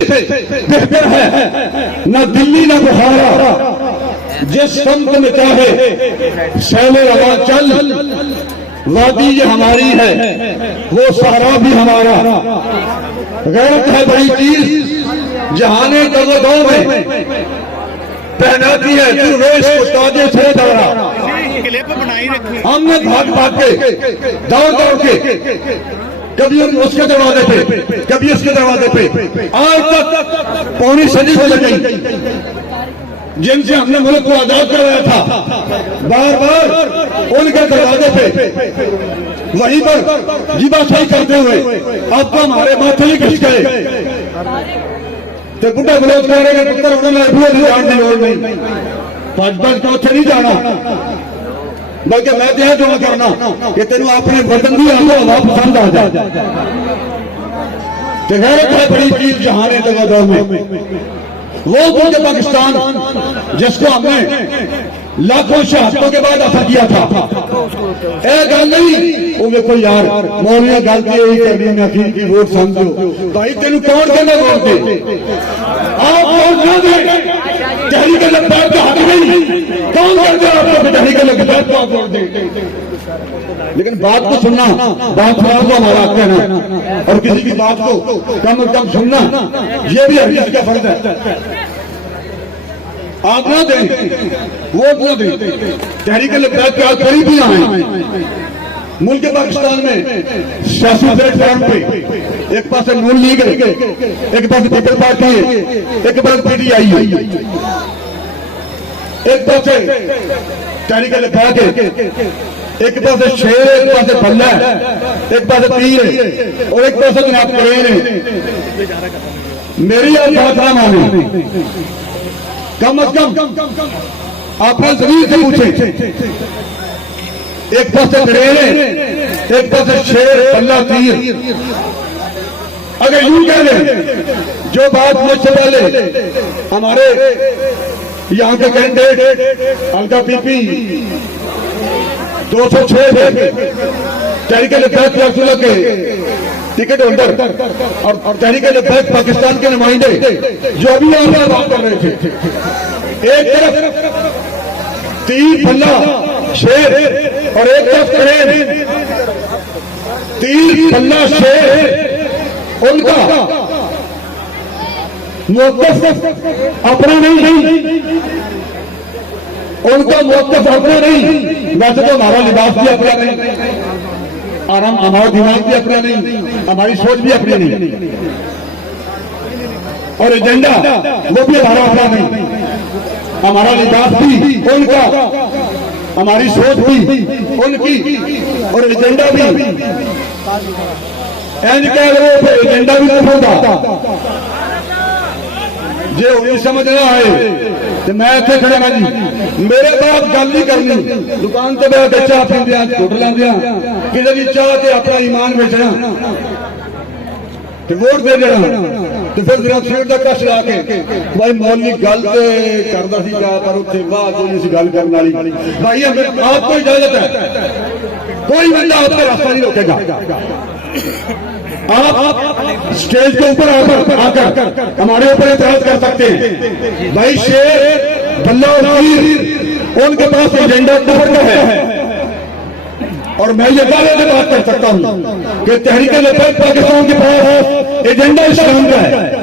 बेहतर है न दिल्ली न बुखारा। जिस संत में चाहे सैले रवा चल, वादी ये हमारी है वो सहरा भी हमारा। गैरत है बड़ी चीज जहाने दो में पहनाती है तू रेस को ताजे से दौड़ा। हमने भाग भाग के दौड़ दौड़ के कभी उसके दरवाजे पे कभी उसके दरवाजे पे आज तक पौनी सदी हो गई जिनसे हमने मुल्क को आजाद करवाया था। बार बार उनके दरवाजे पे वहीं पर जीबाशाही करते हुए अब तो हमारे माथे ही घिस गए। तो बुढ़ा बलोच कह रहे हैं पुत्र उन्होंने जान की लोड़ नहीं, पांच को उसे नहीं जाना, बल्कि मैं तो यह दुआ करना कि तेन अपने वतन की हवा पसंद आ जाए। गैरत है बड़ी चीज जहाने दगा में वो मुल्क पाकिस्तान जिसको हमने लाखों शहादतों के बाद असर किया था। ए गल नहीं वो देखो यार मौलिया गल यही करनी मैं आखिर की वोट समझो भाई तेन कौन कहना वोट दे, आप वोट ना दे तहरीक लब्बैक का हक नहीं, कौन कर दे आपको तहरीक लब्बैक का वोट दे। लेकिन बात को सुनना, बात सुनना तो हमारा हक है ना, और किसी की बात को कम से कम सुनना ये भी हर चीज का फर्ज है। आप ना दें वोट ना दें, तहरीक लब्बैक के आप करीब भी आए। मुल्क पाकिस्तान में सियासी प्लेटफॉर्म पे एक पास नून लीग है, एक पास पीपल पार्टी है, एक पास पीटीआई है, एक पास तहरीक लब्बैक है, एक पास शेर, एक पास बल्ला है, एक पास पीर है और एक पास जनाब करेन है। मेरी आप बात ना माने, कम अज कम आपने जमीन से पूछे, एक पास करेन है, एक पास शेर बल्ला पीर। अगर यूं कह लें जो बात मुझसे पहले हमारे यहाँ के कैंडिडेट अलका पीपी 206 तहरीक लब्बैक के टिकट होल्डर और तहरीक लब्बैक पाकिस्तान के नुमाइंदे जो अभी यहाँ पर बात कर रहे थे, एक तरफ तीर फल्ला शेर और एक तरफ करेन। तीर फल्ला शेर उनका मौक़िफ़ अपना नहीं, उनका मौक़िफ़ अपना नहीं। वैसे तो हमारा लिबास भी अपना नहीं और हमारा दिमाग भी अपना नहीं, हमारी सोच भी अपनी नहीं और एजेंडा वो भी हमारा अपना नहीं। हमारा लिबास भी उनका, हमारी सोच भी उनकी और एजेंडा भी एजेंडा भी होगा। जे उन्हें समझ ना आए तो मैं इतने खड़े ना जी, मेरे बाप गल नहीं करनी, दुकान से बह के चाह पींदे घुट लेंदे किसी की चाह से अपना ईमान बेचना वोट दे देना। तो फिर जरा सीट का कश ला के भाई मौली गल करता सी क्या पर उत्थे वाह कोई नहीं गल करने वाली। भाई आपको इजाजत है, कोई बंदा आपका रास्ता नहीं रोकेगा। आप स्टेज के ऊपर आकर हमारे ऊपर एतराज कर सकते हैं। भाई शेर बल्ला और पीर उनके पास एजेंडा कवर का है और मैं ये दावे से बात कर सकता हूं कि तहरीक लब्बैक पाकिस्तान के पास एजेंडा इस्लाम का है।